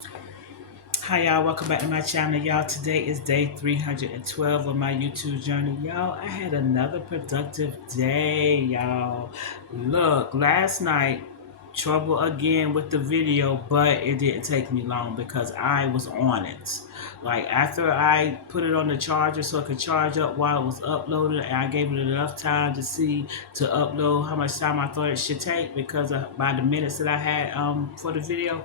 Hi y'all, welcome back to my channel. Y'all, today is day 312 of my YouTube journey. Y'all, I had another productive day, y'all. Look, last night, trouble again with the video, but it didn't take me long because I was on it. Like, after I put it on the charger so it could charge up while it was uploaded, and I gave it enough time to see to upload how much time I thought it should take because by the minutes that I had for the video,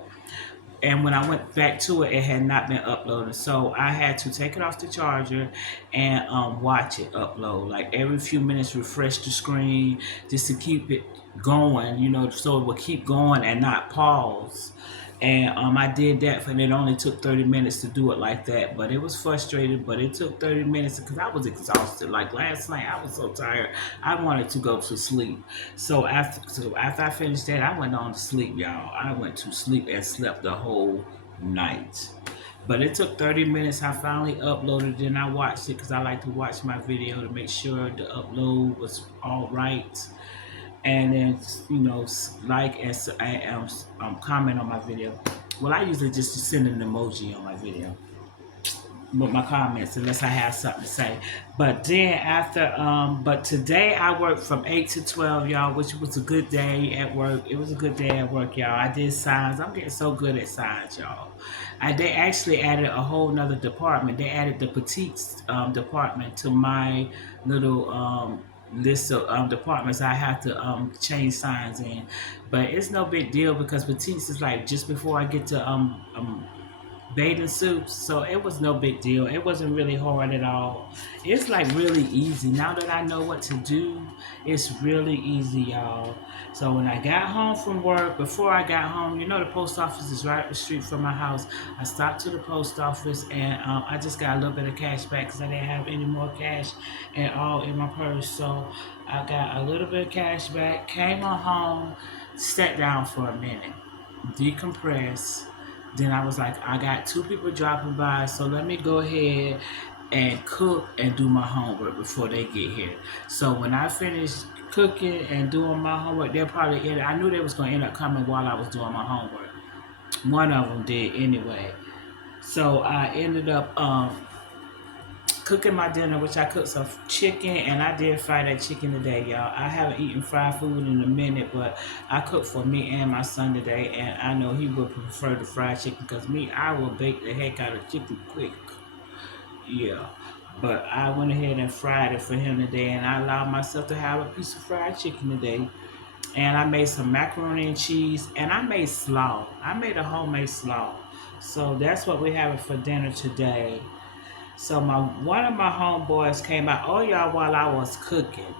and when I went back to it, it had not been uploaded. So I had to take it off the charger and watch it upload. Like every few minutes, refresh the screen just to keep it going, so it would keep going and not pause. And I did that, and it only took 30 minutes to do it like that. But it was frustrating, but it took 30 minutes because I was exhausted. Like last night, I was so tired. I wanted to go to sleep. So after I finished that, I went on to sleep, y'all. I went to sleep and slept the whole night. But it took 30 minutes. I finally uploaded it and I watched it because I like to watch my video to make sure the upload was all right. And then, like and comment on my video. Well, I usually just send an emoji on my video with my comments unless I have something to say. But then but today I worked from 8 to 12, y'all, which was a good day at work. It was a good day at work, y'all. I did signs. I'm getting so good at signs, y'all. They actually added a whole nother department. They added the petites department to my little list of departments I have to change signs in. But it's no big deal because petites is like just before I get to bathing suits, so it was no big deal. It wasn't really hard at all. It's like really easy. Now that I know what to do, it's really easy, y'all. So when I got home from work, before I got home, the post office is right up the street from my house. I stopped to the post office and I just got a little bit of cash back because I didn't have any more cash at all in my purse. So I got a little bit of cash back, came on home, sat down for a minute, decompress. Then I was like, I got two people dropping by, so let me go ahead and cook and do my homework before they get here. So when I finished cooking and doing my homework, they'll probably end. I knew they was gonna end up coming while I was doing my homework. One of them did anyway. So I ended up cooking my dinner, which I cooked some chicken, and I did fry that chicken today, y'all. I haven't eaten fried food in a minute, but I cooked for me and my son today, and I know he would prefer the fried chicken because me, I will bake the heck out of chicken quick. Yeah. But I went ahead and fried it for him today, and I allowed myself to have a piece of fried chicken today. And I made some macaroni and cheese, and I made slaw. I made a homemade slaw. So that's what we're having for dinner today. So my one of my homeboys came out, oh y'all, while I was cooking.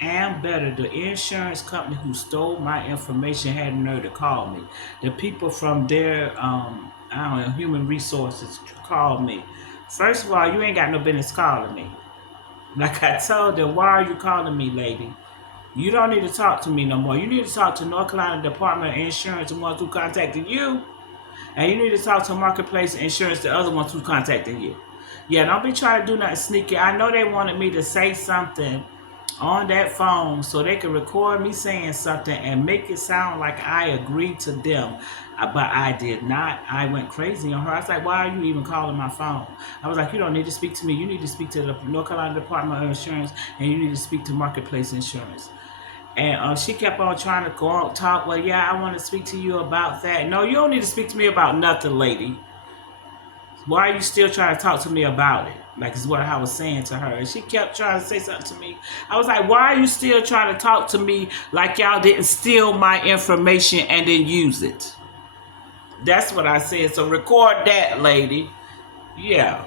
And better, the insurance company who stole my information had the nerve to call me. The people from their I don't know, human resources called me. First of all, you ain't got no business calling me. Like I told them, why are you calling me, lady? You don't need to talk to me no more. You need to talk to North Carolina Department of Insurance, the ones who contacted you. And you need to talk to Marketplace Insurance, the other ones who contacted you. Yeah, don't be trying to do nothing sneaky. I know they wanted me to say something on that phone so they could record me saying something and make it sound like I agreed to them. But I did not. I went crazy on her. I was like, why are you even calling my phone? I was like, you don't need to speak to me. You need to speak to the North Carolina Department of Insurance and you need to speak to Marketplace Insurance. And she kept on trying to go on, talk. Well, yeah, I want to speak to you about that. No, you don't need to speak to me about nothing, lady. Why are you still trying to talk to me about it? Like is what I was saying to her. And she kept trying to say something to me. I was like, why are you still trying to talk to me like y'all didn't steal my information and then use it? That's what I said. So record that, lady. Yeah.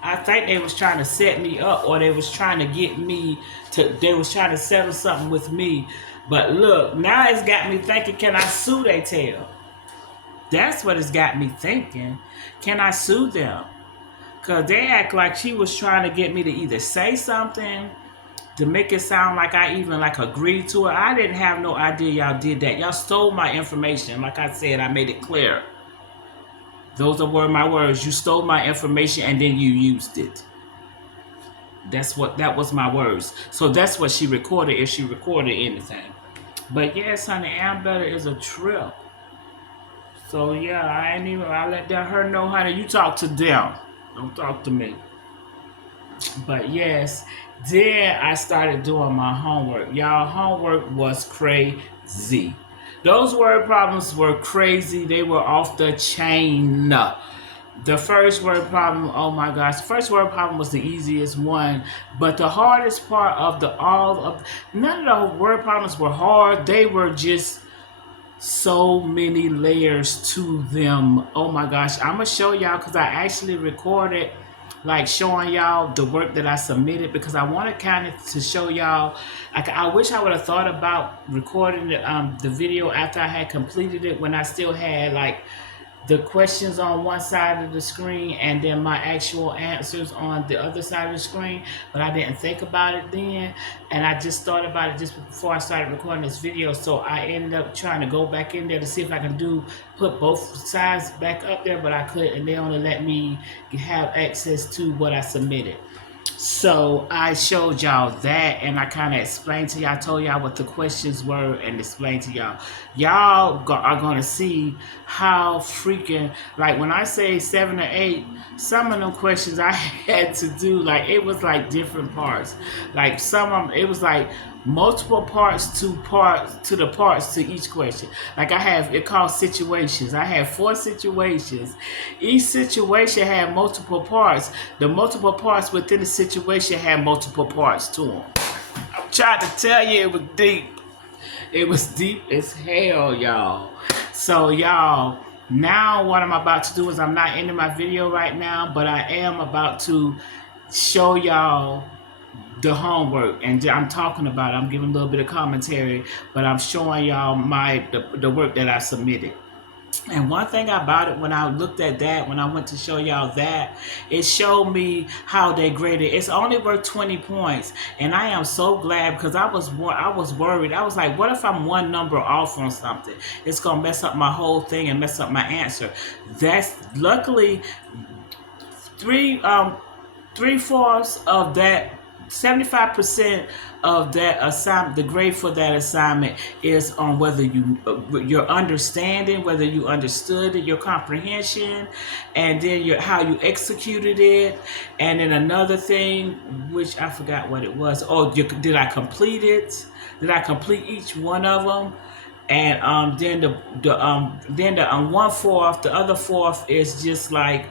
I think they was trying to set me up or they was trying to get me they was trying to settle something with me. But look, now it's got me thinking, can I sue they tail? That's what it's got me thinking. Can I sue them? Because they act like she was trying to get me to either say something to make it sound like I even like agreed to it. I didn't have no idea y'all did that. Y'all stole my information. Like I said, I made it clear. Those were my words. You stole my information and then you used it. That was my words. So that's what she recorded if she recorded anything. But yes, honey, Amber is a trip. So yeah, I let her know, honey, you talk to them. Don't talk to me. But yes, then I started doing my homework. Y'all, homework was crazy. Those word problems were crazy. They were off the chain. The first word problem, oh my gosh, the first word problem was the easiest one, but the hardest part of the all of none of the word problems were hard. They were just so many layers to them. Oh my gosh, I'm gonna show y'all because I actually recorded like showing y'all the work that I submitted because I wanted kind of to show y'all. I wish I would have thought about recording the video after I had completed it when I still had like the questions on one side of the screen and then my actual answers on the other side of the screen, but I didn't think about it then, and I just thought about it just before I started recording this video, so I ended up trying to go back in there to see if I can put both sides back up there, but I couldn't, and they only let me have access to what I submitted. So I showed y'all that, and I kind of explained to y'all, told y'all what the questions were, and explained to y'all. Are gonna see how freaking, like when I say 7 or 8, some of them questions I had to do, like it was like different parts. Like some of them, it was like multiple parts to the parts to each question. Like I have it called situations. I have 4 situations. Each situation had multiple parts. The multiple parts within the situation had multiple parts to them. I'm trying to tell you, it was deep. It was deep as hell, y'all. So y'all, now what I'm about to do is I'm not ending my video right now, but I am about to show y'all the homework, and I'm talking about it. I'm giving a little bit of commentary, but I'm showing y'all the work that I submitted. And one thing about it, when I looked at that, when I went to show y'all that, it showed me how they graded. It's only worth 20 points, and I am so glad because I was worried. I was like, what if I'm one number off on something? It's gonna mess up my whole thing and mess up my answer. That's luckily three 3/4 of that 75% of that assignment, the grade for that assignment is on whether your understanding, whether you understood it, your comprehension, and then how you executed it. And then another thing, which I forgot what it was. Oh, did I complete it? Did I complete each one of them? And then the 1/4, the other fourth is just like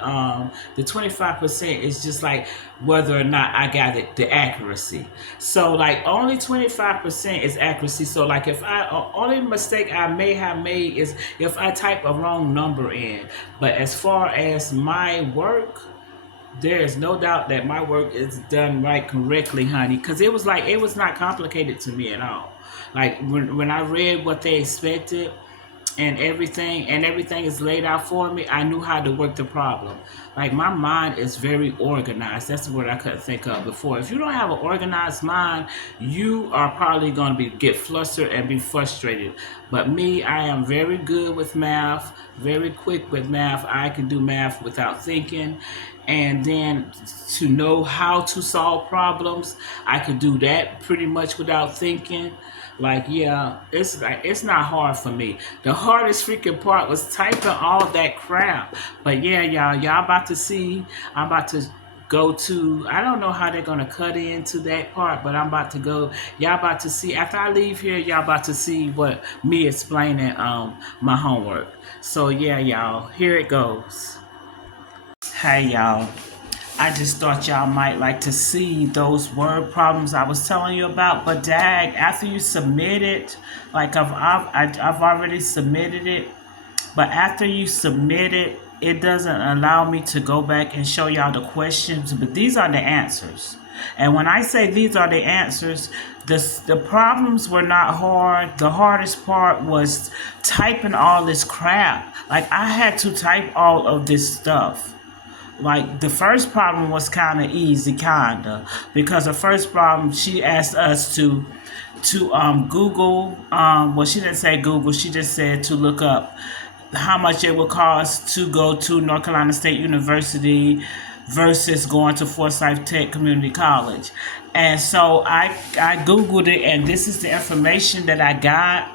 the 25% is just like whether or not I got the accuracy. So like only 25% is accuracy. So like if only mistake I may have made is if I type a wrong number in. But as far as my work, there is no doubt that my work is done right correctly, honey. Because it was not complicated to me at all. Like when I read what they expected and everything is laid out for me, I knew how to work the problem. Like my mind is very organized. That's the word I couldn't think of before. If you don't have an organized mind, you are probably going to get flustered and be frustrated. But me, I am very good with math, very quick with math. I can do math without thinking. And then to know how to solve problems, I could do that pretty much without thinking. Like yeah, it's not hard for me. The hardest freaking part was typing all that crap. But yeah, y'all about to see. I'm about to go to. I don't know how they're gonna cut into that part, but I'm about to go. Y'all about to see. After I leave here, y'all about to see what me explaining my homework. So yeah, y'all, here it goes. Hey y'all, I just thought y'all might like to see those word problems I was telling you about. But dag, after you submit it, like I've already submitted it, but after you submit it, it doesn't allow me to go back and show y'all the questions. But these are the answers. And when I say these are the answers, the problems were not hard. The hardest part was typing all this crap. Like I had to type all of this stuff. Like the first problem was kind of easy, because the first problem she asked us to Google. Well, she didn't say Google. She just said to look up how much it would cost to go to North Carolina State University versus going to Forsyth Tech Community College. And so I Googled it, and this is the information that I got.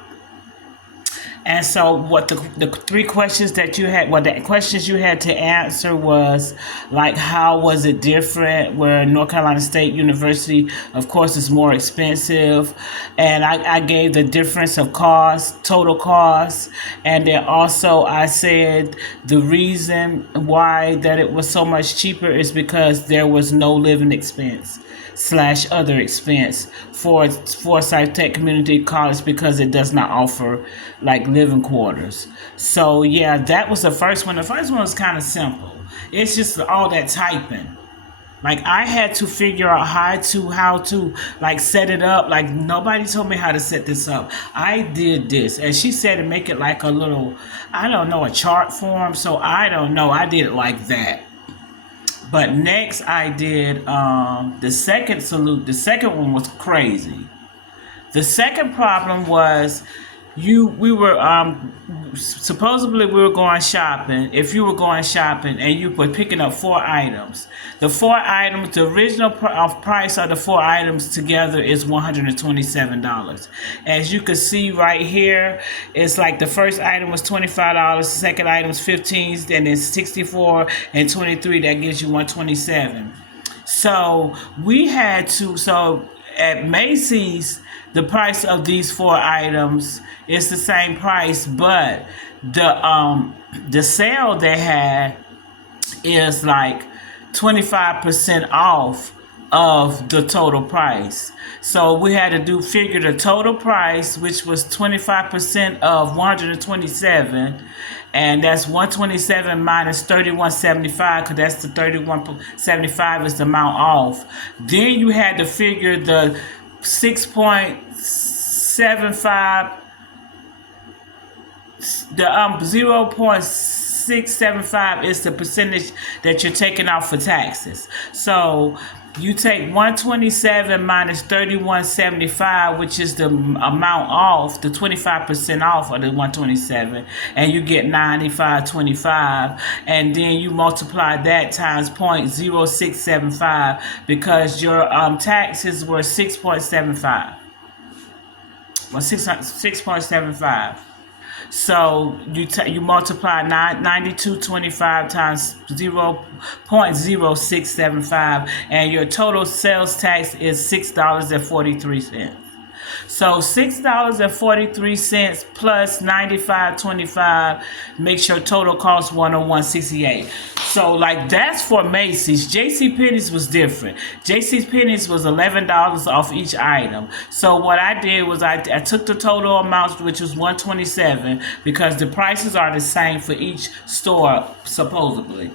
And so, what the three questions that you had, well, the questions you had to answer was like, how was it different? Where North Carolina State University, of course, is more expensive, and I gave the difference of cost, total cost, and then also I said the reason why that it was so much cheaper is because there was no living expense slash other expense for Forsyth Tech Community College because it does not offer like living quarters. So yeah, that was the first one. The first one was kind of simple. It's just all that typing. Like I had to figure out how to like set it up. Like nobody told me how to set this up. I did this, and she said to make it like a little, I don't know, a chart form. So I don't know. I did it like that. But next I did the second salute. The second one was crazy. The second problem was we were supposedly we were going shopping. If you were going shopping and you were picking up four items, the original price of the four items together is $127. As you can see right here, it's like the first item was $25, the second item is 15, then it's 64 and 23. That gives you 127. So we had to at Macy's, the price of these four items is the same price, but the sale they had is like 25% off of the total price. So we had to figure the total price, which was 25% of 127, and that's 127 minus 3175, because that's the 3175 is the amount off. Then you had to figure the 6.75, the 0.675 is the percentage that you're taking off for taxes. So you take 127 minus 3175, which is the amount off, the 25% off of the 127, and you get 95.25, and then you multiply that times 0.0675 because your taxes were 6.75. Well, 6.75. So you multiply 92.25 times 0.0675, and your total sales tax is $6.43. So $6.43 plus 95.25 makes your total cost 101.68. So like that's for Macy's. JCPenney's was different. JCPenney's was $11 off each item. So what I did was I took the total amount, which was 127, because the prices are the same for each store supposedly.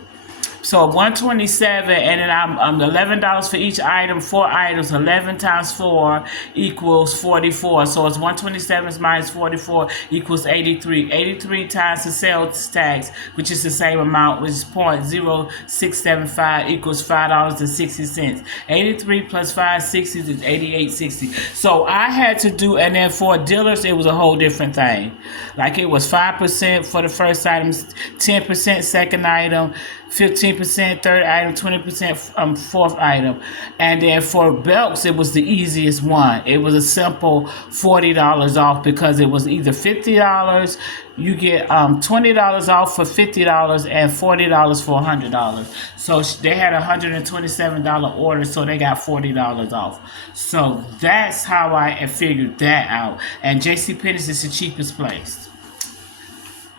So 127, and then I'm $11 for each item. Four items, 11 times 4 equals 44. So it's 127 minus 44 equals 83. 83 times the sales tax, which is the same amount, which is 0.0675 equals $5.60. 83 plus 560 is 88.60. So I had to do, and then for dealers, it was a whole different thing. Like it was 5% for the first item, 10% second item, 15% third item, 20% fourth item. And then for belts, it was the easiest one. It was a simple $40 off, because it was either $50, you get $20 off for $50 and $40 for $100. So they had a $127 order, so they got $40 off. So that's how I figured that out. And JCPenney's is the cheapest place.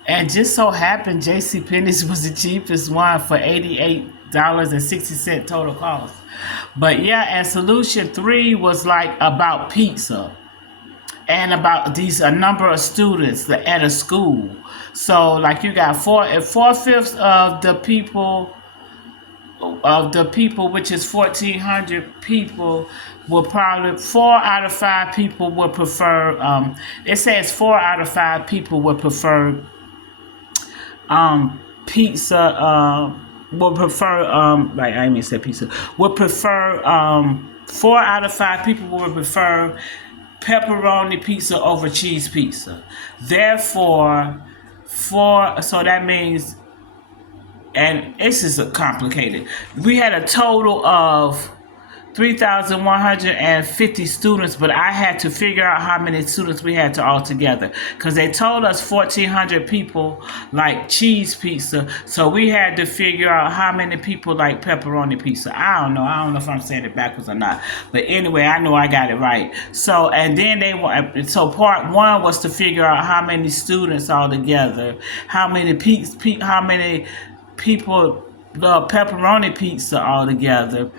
And just so happened, JCPenney's was the cheapest one for $88.60 total cost. But yeah, and solution 3 was like about pizza and about a number of students at a school. So like you got 4/5 of the people, which is 1,400 people, will probably 4 out of 5 people would prefer. It says 4 out of 5 people would prefer pizza. Would prefer like I mean say pizza. Would prefer 4 out of 5 people would prefer pepperoni pizza over cheese pizza. Therefore, so that means, and this is complicated. We had a total of 3,150 students, but I had to figure out how many students we had to all together because they told us 1,400 people like cheese pizza, so we had to figure out how many people like pepperoni pizza. I don't know. I don't know if I'm saying it backwards or not, but anyway, I know I got it right. So and then they want. So part one was to figure out how many students all together, how many how many people the pepperoni pizza all together,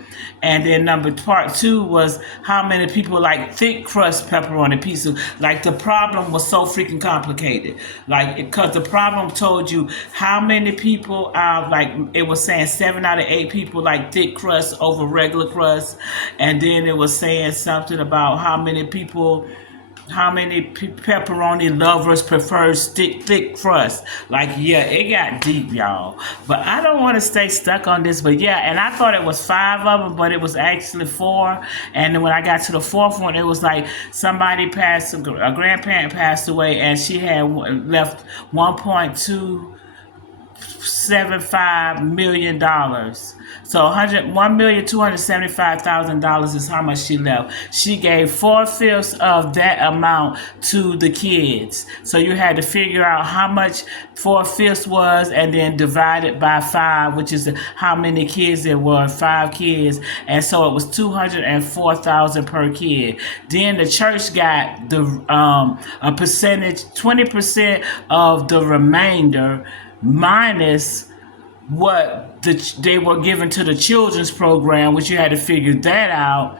and then part two was how many people like thick crust pepperoni pizza. Like the problem was so freaking complicated, like because the problem told you how many people like it was saying 7 out of 8 people like thick crust over regular crust, and then it was saying something about how many pepperoni lovers prefer thick crust. Like, yeah, it got deep, y'all. But I don't want to stay stuck on this. But yeah, and I thought it was 5 of them, but it was actually 4. And then when I got to the 4th one, it was like somebody passed, a grandparent passed away, and she had left $1.275 million. So $1,275,000 is how much she left. She gave 4/5 of that amount to the kids. So you had to figure out how much 4/5 was, and then divide it by 5, which is how many kids there were. 5 kids, and so it was $204,000 per kid. Then the church got the a percentage, 20% of the remainder, minus what they were given to the children's program, which you had to figure that out.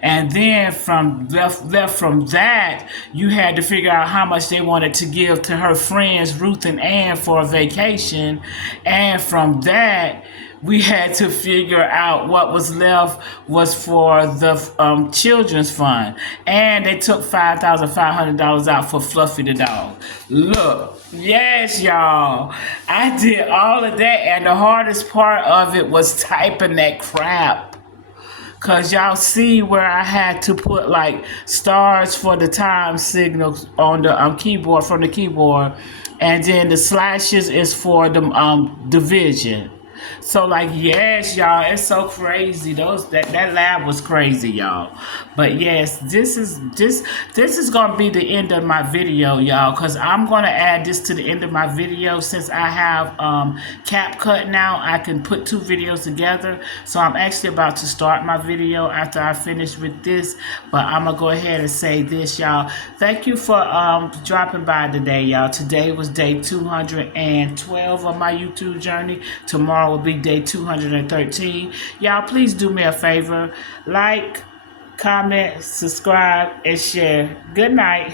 And then from that, you had to figure out how much they wanted to give to her friends Ruth and Ann for a vacation. And from that, we had to figure out what was left was for the children's fund. And they took $5,500 out for Fluffy the dog. Look, yes, y'all. I did all of that, and the hardest part of it was typing that crap. Cause y'all see where I had to put like stars for the time signals on the keyboard, from the keyboard, and then the slashes is for the division. So like, yes, y'all, it's so crazy. That lab was crazy, y'all. But yes, this is gonna be the end of my video, y'all, because I'm gonna add this to the end of my video. Since I have CapCut now, I can put 2 videos together. So I'm actually about to start my video after I finish with this. But I'm gonna go ahead and say this, y'all. Thank you for dropping by today, y'all. Today was day 212 of my YouTube journey. Tomorrow will be day 213. Y'all, please do me a favor. Like, comment, subscribe, and share. Good night.